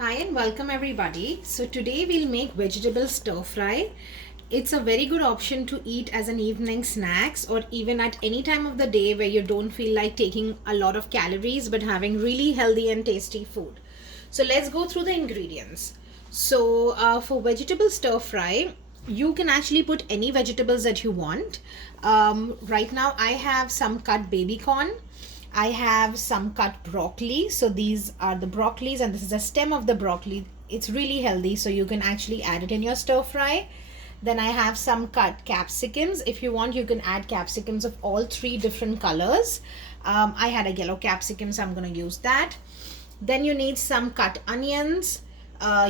Hi and welcome everybody. So today we'll make vegetable stir fry. It's a very good option to eat as an evening snacks or even at any time of the day where you don't feel like taking a lot of calories but having really healthy and tasty food. So let's go through the ingredients. For vegetable stir fry, you can actually put any vegetables that you want. Right now I have some cut baby corn. I have some cut broccoli. So these are the broccolis and this is the stem of the broccoli. It's really healthy, so you can actually add it in your stir fry. Then I have some cut capsicums. If you want, you can add capsicums of all three different colors. I had a yellow capsicum, so I'm going to use that. Then you need some cut onions.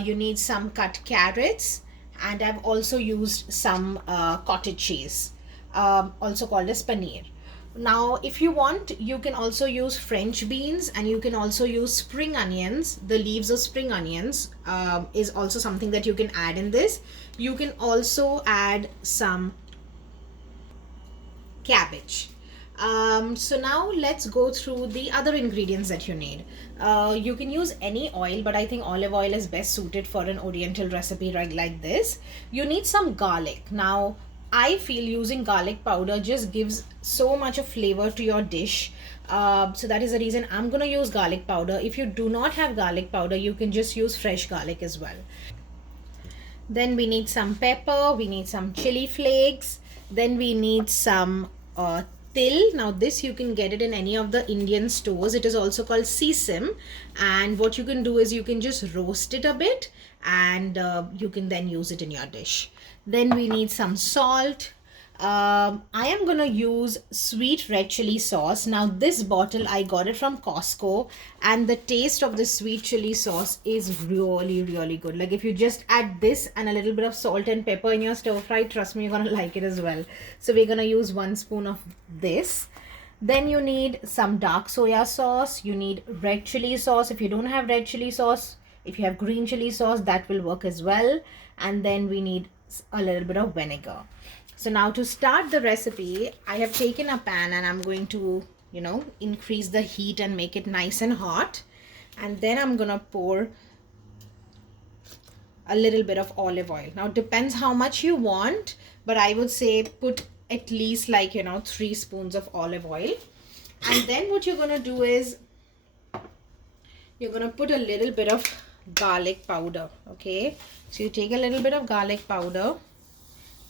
You need some cut carrots. And I've also used some cottage cheese, also called as paneer. Now, if you want, you can also use French beans and you can also use spring onions. The leaves of spring onions is also something that you can add in this. You can also add some cabbage. So now let's go through the other ingredients that you need. You can use any oil, but I think olive oil is best suited for an oriental recipe like this. You need some garlic. Now, I feel using garlic powder just gives so much of flavor to your dish. So that is the reason I'm gonna use garlic powder. If you do not have garlic powder, you can just use fresh garlic as well. Then we need some pepper, we need some chili flakes, then we need some til. Now this you can get it in any of the Indian stores. It is also called sesame, and what you can do is you can just roast it a bit and you can then use it in your dish. Then we need some salt. I am gonna use sweet red chili sauce. Now this bottle I got it from Costco, and the taste of the sweet chili sauce is really good. Like if you just add this and a little bit of salt and pepper in your stir fry, trust me, you're gonna like it as well. So we're gonna use 1 spoon of this. Then you need some dark soya sauce. You need red chili sauce. If you don't have red chili sauce, if you have green chili sauce, that will work as well. And then we need a little bit of vinegar. So now to start the recipe, I have taken a pan and I'm going to, increase the heat and make it nice and hot. And then I'm going to pour a little bit of olive oil. Now it depends how much you want, but I would say put at least 3 spoons of olive oil. And then what you're going to do is you're going to put a little bit of garlic powder. Okay. So you take a little bit of garlic powder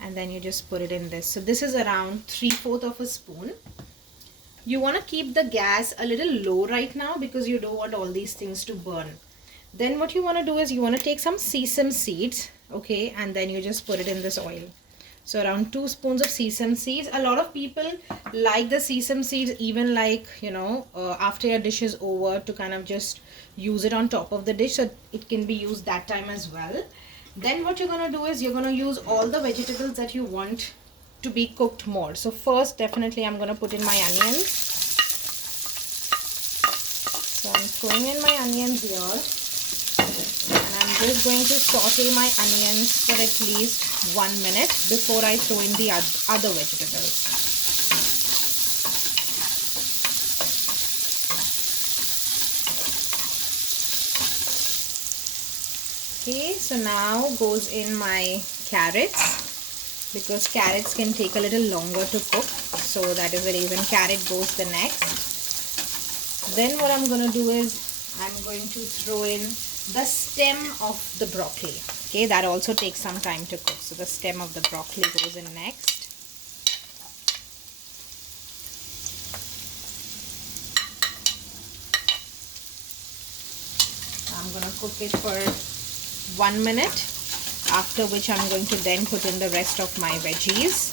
and then you just put it in this. So this is around 3/4 of a spoon. You want to keep the gas a little low right now because you don't want all these things to burn. Then what you want to do is you want to take some sesame seeds, okay, and then you just put it in this oil. So around 2 spoons of sesame seeds. A lot of people like the sesame seeds even after your dish is over to kind of just use it on top of the dish, so it can be used that time as well. Then what you're going to do is you're going to use all the vegetables that you want to be cooked more. So first, definitely I'm going to put in my onions. So I'm throwing in my onions here. And I'm just going to saute my onions for at least 1 minute before I throw in the other vegetables. Okay, so now goes in my carrots, because carrots can take a little longer to cook, so that is the reason carrot goes the next. Then what I'm going to do is I'm going to throw in the stem of the broccoli. Okay, that also takes some time to cook, so the stem of the broccoli goes in next. I'm going to cook it for 1 minute, after which I'm going to then put in the rest of my veggies.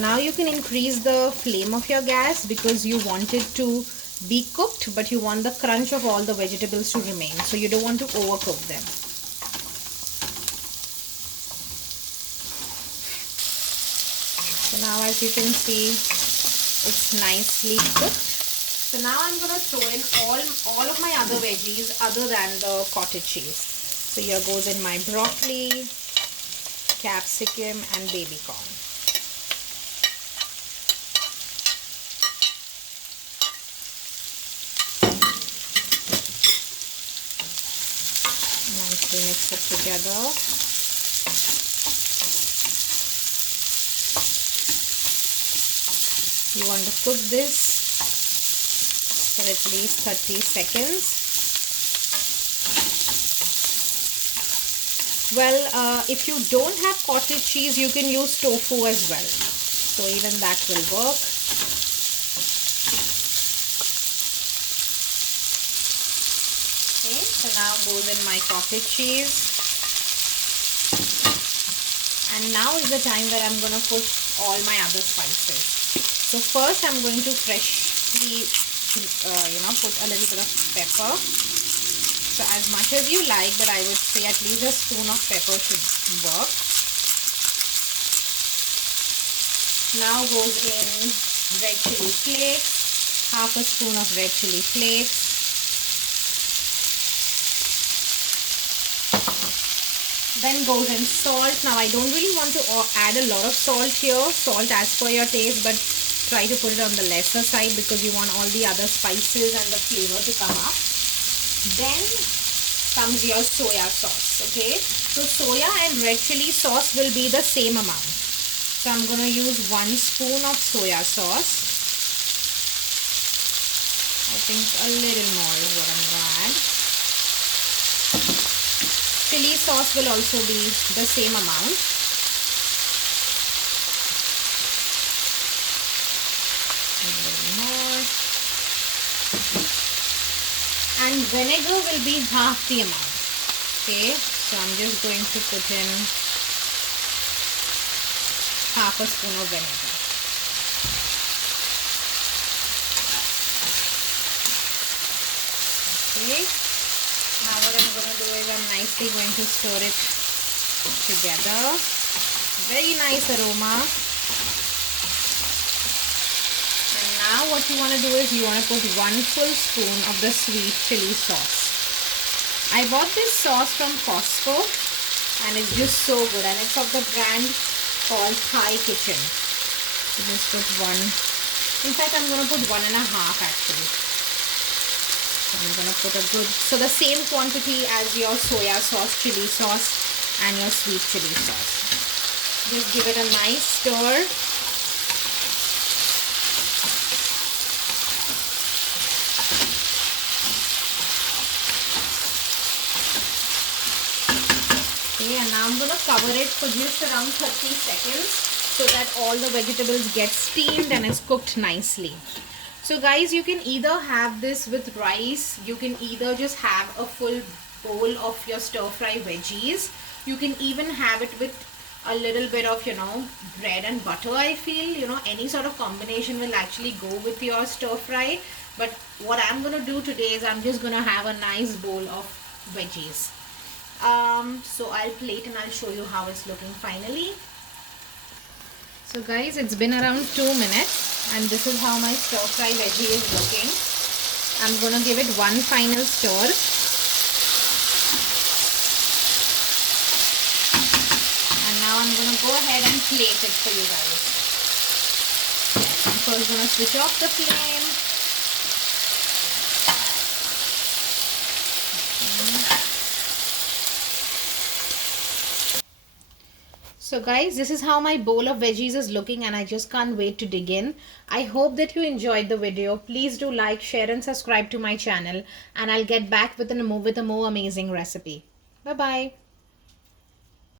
Now you can increase the flame of your gas because you want it to be cooked, but you want the crunch of all the vegetables to remain, so you don't want to overcook them. So now, as you can see, it's nicely cooked. So now I'm going to throw in all of my other veggies other than the cottage cheese. So here goes in my broccoli, capsicum and baby corn. We mix it together. You want to cook this for at least 30 seconds. Well, if you don't have cottage cheese, you can use tofu as well. So even that will work. Okay, so now goes in my cottage cheese. And now is the time where I'm going to put all my other spices. So first I'm going to freshly, put a little bit of pepper. So as much as you like, but I would say at least a spoon of pepper should work. Now goes in red chili flakes, half a spoon of red chili flakes. Then goes in salt. Now I don't really want to add a lot of salt here, salt as per your taste, but try to put it on the lesser side because you want all the other spices and the flavor to come up. Then comes your soya sauce. Okay, so soya and red chili sauce will be the same amount. So I'm going to use 1 spoon of soya sauce. I think a little more is what I'm going to add. Chili sauce will also be the same amount. A little more. And vinegar will be half the amount. Okay, so I'm just going to put in half a spoon of vinegar. Okay, now what I'm going to do is I'm nicely going to stir it together. Very nice aroma. Now what you want to do is you want to put 1 full spoon of the sweet chili sauce. I bought this sauce from Costco and it's just so good, and it's of the brand called Thai Kitchen. So just put 1. In fact, I'm going to put 1.5 actually. So I'm going to put a good, so the same quantity as your soya sauce, chili sauce and your sweet chili sauce. Just give it a nice stir. And now I'm going to cover it for just around 30 seconds so that all the vegetables get steamed and is cooked nicely. So guys, you can either have this with rice, you can either just have a full bowl of your stir fry veggies, you can even have it with a little bit of bread and butter. I feel any sort of combination will actually go with your stir fry, but what I'm going to do today is I'm just going to have a nice bowl of veggies. So I'll plate and I'll show you how it's looking finally. So guys, it's been around 2 minutes and this is how my stir fry veggie is looking. I'm gonna give it one final stir. And now I'm gonna go ahead and plate it for you guys. I'm first gonna switch off the flame. So guys, this is how my bowl of veggies is looking and I just can't wait to dig in. I hope that you enjoyed the video. Please do like, share and subscribe to my channel, and I'll get back with a more amazing recipe. Bye bye.